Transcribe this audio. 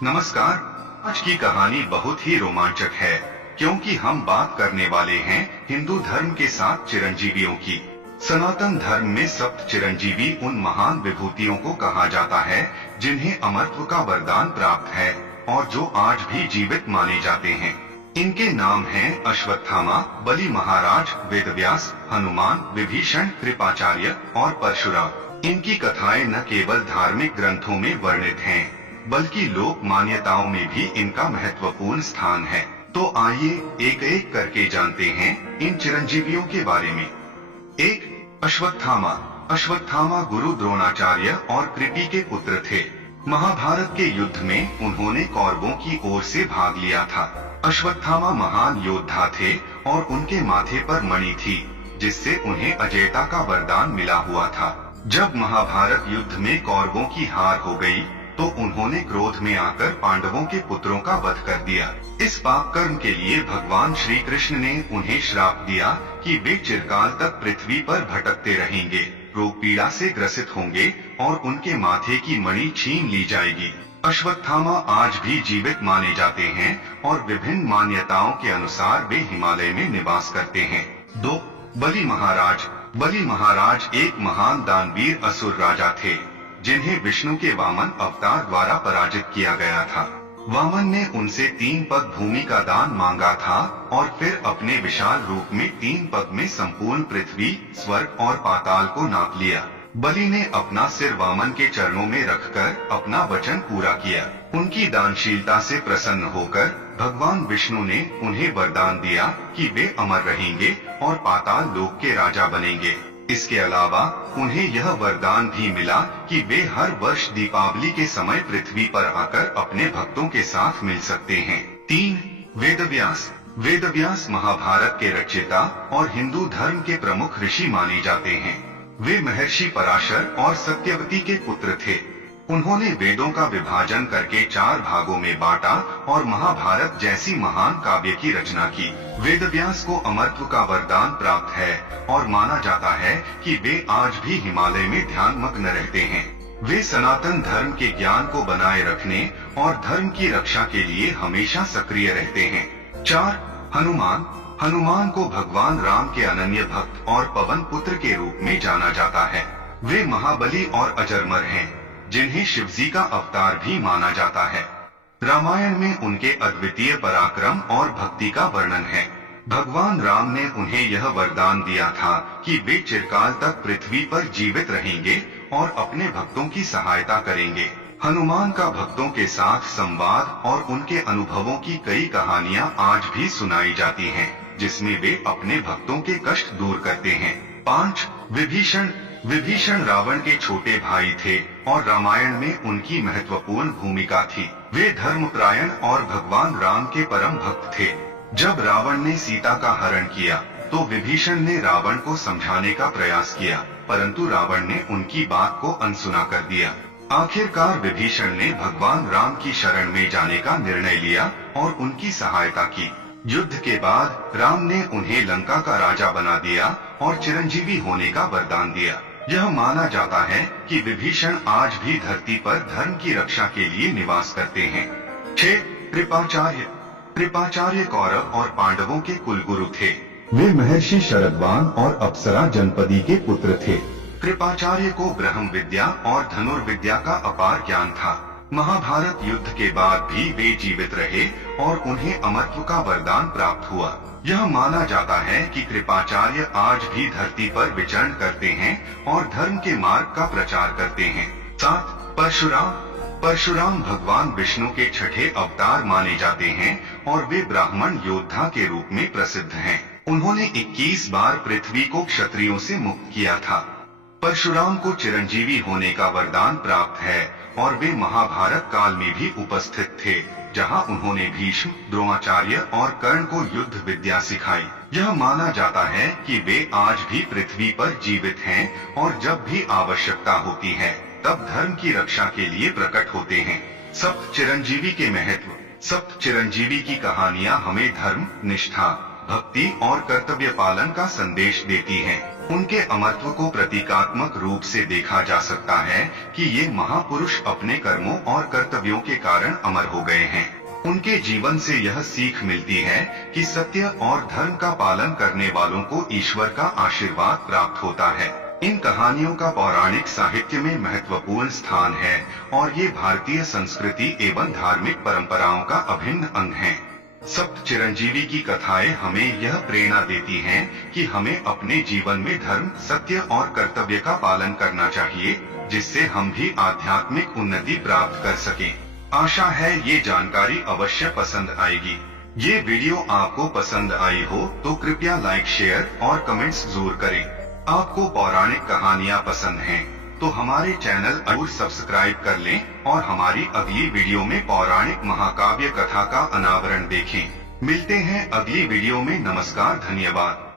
नमस्कार। आज की कहानी बहुत ही रोमांचक है क्योंकि हम बात करने वाले हैं हिंदू धर्म के 7 चिरंजीवियों की। सनातन धर्म में सप्त चिरंजीवी उन महान विभूतियों को कहा जाता है जिन्हें अमरत्व का वरदान प्राप्त है और जो आज भी जीवित माने जाते हैं। इनके नाम हैं अश्वत्थामा, बलि महाराज, वेदव्यास, हनुमान, विभीषण, कृपाचार्य और परशुराम। इनकी कथाएं न केवल धार्मिक ग्रंथों में वर्णित हैं, बल्कि लोक मान्यताओं में भी इनका महत्वपूर्ण स्थान है। तो आइए एक एक करके जानते हैं इन चिरंजीवियों के बारे में। 1. अश्वत्थामा। अश्वत्थामा गुरु द्रोणाचार्य और कृपि के पुत्र थे। महाभारत के युद्ध में उन्होंने कौरवों की ओर से भाग लिया था। अश्वत्थामा महान योद्धा थे और उनके माथे पर मणि थी जिससे उन्हें अजेयता का वरदान मिला हुआ था। जब महाभारत युद्ध में कौरवों की हार हो गई तो उन्होंने क्रोध में आकर पांडवों के पुत्रों का वध कर दिया। इस पाप कर्म के लिए भगवान श्री कृष्ण ने उन्हें श्राप दिया कि वे चिरकाल तक पृथ्वी पर भटकते रहेंगे, रोग पीड़ा से ग्रसित होंगे और उनके माथे की मणि छीन ली जाएगी। अश्वत्थामा आज भी जीवित माने जाते हैं और विभिन्न मान्यताओं के अनुसार वे हिमालय में निवास करते हैं। 2. बलि महाराज। बलि महाराज एक महान दानवीर असुर राजा थे जिन्हें विष्णु के वामन अवतार द्वारा पराजित किया गया था। वामन ने उनसे 3 पग भूमि का दान मांगा था और फिर अपने विशाल रूप में 3 पग में संपूर्ण पृथ्वी, स्वर्ग और पाताल को नाप लिया। बलि ने अपना सिर वामन के चरणों में रखकर अपना वचन पूरा किया। उनकी दानशीलता से प्रसन्न होकर भगवान विष्णु ने उन्हें वरदान दिया कि वे अमर रहेंगे और पाताल लोक के राजा बनेंगे। इसके अलावा उन्हें यह वरदान भी मिला कि वे हर वर्ष दीपावली के समय पृथ्वी पर आकर अपने भक्तों के साथ मिल सकते हैं। 3. वेदव्यास। वेदव्यास महाभारत के रचयिता और हिंदू धर्म के प्रमुख ऋषि माने जाते हैं। वे महर्षि पराशर और सत्यवती के पुत्र थे। उन्होंने वेदों का विभाजन करके 4 भागों में बांटा और महाभारत जैसी महान काव्य की रचना की। वेदव्यास को अमरत्व का वरदान प्राप्त है और माना जाता है कि वे आज भी हिमालय में ध्यानमग्न रहते हैं। वे सनातन धर्म के ज्ञान को बनाए रखने और धर्म की रक्षा के लिए हमेशा सक्रिय रहते हैं। 4. हनुमान। हनुमान को भगवान राम के अनन्य भक्त और पवन पुत्र के रूप में जाना जाता है। वे महाबली और अजरमर हैं जिन्हें शिवजी का अवतार भी माना जाता है। रामायण में उनके अद्वितीय पराक्रम और भक्ति का वर्णन है। भगवान राम ने उन्हें यह वरदान दिया था कि वे चिरकाल तक पृथ्वी पर जीवित रहेंगे और अपने भक्तों की सहायता करेंगे। हनुमान का भक्तों के साथ संवाद और उनके अनुभवों की कई कहानियां आज भी सुनाई जाती हैं, जिसमें वे अपने भक्तों के कष्ट दूर करते हैं। 5. विभीषण। विभीषण रावण के छोटे भाई थे और रामायण में उनकी महत्वपूर्ण भूमिका थी। वे धर्मपरायण और भगवान राम के परम भक्त थे। जब रावण ने सीता का हरण किया तो विभीषण ने रावण को समझाने का प्रयास किया, परंतु रावण ने उनकी बात को अनसुना कर दिया। आखिरकार विभीषण ने भगवान राम की शरण में जाने का निर्णय लिया और उनकी सहायता की। युद्ध के बाद राम ने उन्हें लंका का राजा बना दिया और चिरंजीवी होने का वरदान दिया। यह माना जाता है कि विभीषण आज भी धरती पर धर्म की रक्षा के लिए निवास करते हैं। 6. कृपाचार्य। कृपाचार्य कौरव और पांडवों के कुलगुरु थे। वे महर्षि शरद्वान और अप्सरा जनपदी के पुत्र थे। कृपाचार्य को ब्रह्म विद्या और धनुर्विद्या का अपार ज्ञान था। महाभारत युद्ध के बाद भी वे जीवित रहे और उन्हें अमरत्व का वरदान प्राप्त हुआ। यह माना जाता है कि कृपाचार्य आज भी धरती पर विचरण करते हैं और धर्म के मार्ग का प्रचार करते हैं। 7. परशुराम। परशुराम भगवान विष्णु के 6ठे अवतार माने जाते हैं और वे ब्राह्मण योद्धा के रूप में प्रसिद्ध हैं। उन्होंने 21 बार पृथ्वी को क्षत्रियों से मुक्त किया था। परशुराम को चिरंजीवी होने का वरदान प्राप्त है और वे महाभारत काल में भी उपस्थित थे, जहां उन्होंने भीष्म, द्रोणाचार्य और कर्ण को युद्ध विद्या सिखाई। यह माना जाता है कि वे आज भी पृथ्वी पर जीवित हैं और जब भी आवश्यकता होती है तब धर्म की रक्षा के लिए प्रकट होते हैं। सप्त चिरंजीवी के महत्व। सप्त चिरंजीवी की कहानियां हमें धर्म, निष्ठा, भक्ति और कर्तव्य पालन का संदेश देती हैं। उनके अमरत्व को प्रतीकात्मक रूप से देखा जा सकता है कि ये महापुरुष अपने कर्मों और कर्तव्यों के कारण अमर हो गए हैं। उनके जीवन से यह सीख मिलती है कि सत्य और धर्म का पालन करने वालों को ईश्वर का आशीर्वाद प्राप्त होता है। इन कहानियों का पौराणिक साहित्य में महत्वपूर्ण स्थान है और ये भारतीय संस्कृति एवं धार्मिक परंपराओं का अभिन्न अंग है। सप्त चिरंजीवी की कथाएं हमें यह प्रेरणा देती हैं कि हमें अपने जीवन में धर्म, सत्य और कर्तव्य का पालन करना चाहिए, जिससे हम भी आध्यात्मिक उन्नति प्राप्त कर सकें। आशा है ये जानकारी अवश्य पसंद आएगी। ये वीडियो आपको पसंद आई हो तो कृपया लाइक, शेयर और कमेंट्स जरूर करें। आपको पौराणिक कहानियाँ पसंद हैं तो हमारे चैनल जरूर सब्सक्राइब कर लें और हमारी अगली वीडियो में पौराणिक महाकाव्य कथा का अनावरण देखें। मिलते हैं अगली वीडियो में। नमस्कार, धन्यवाद।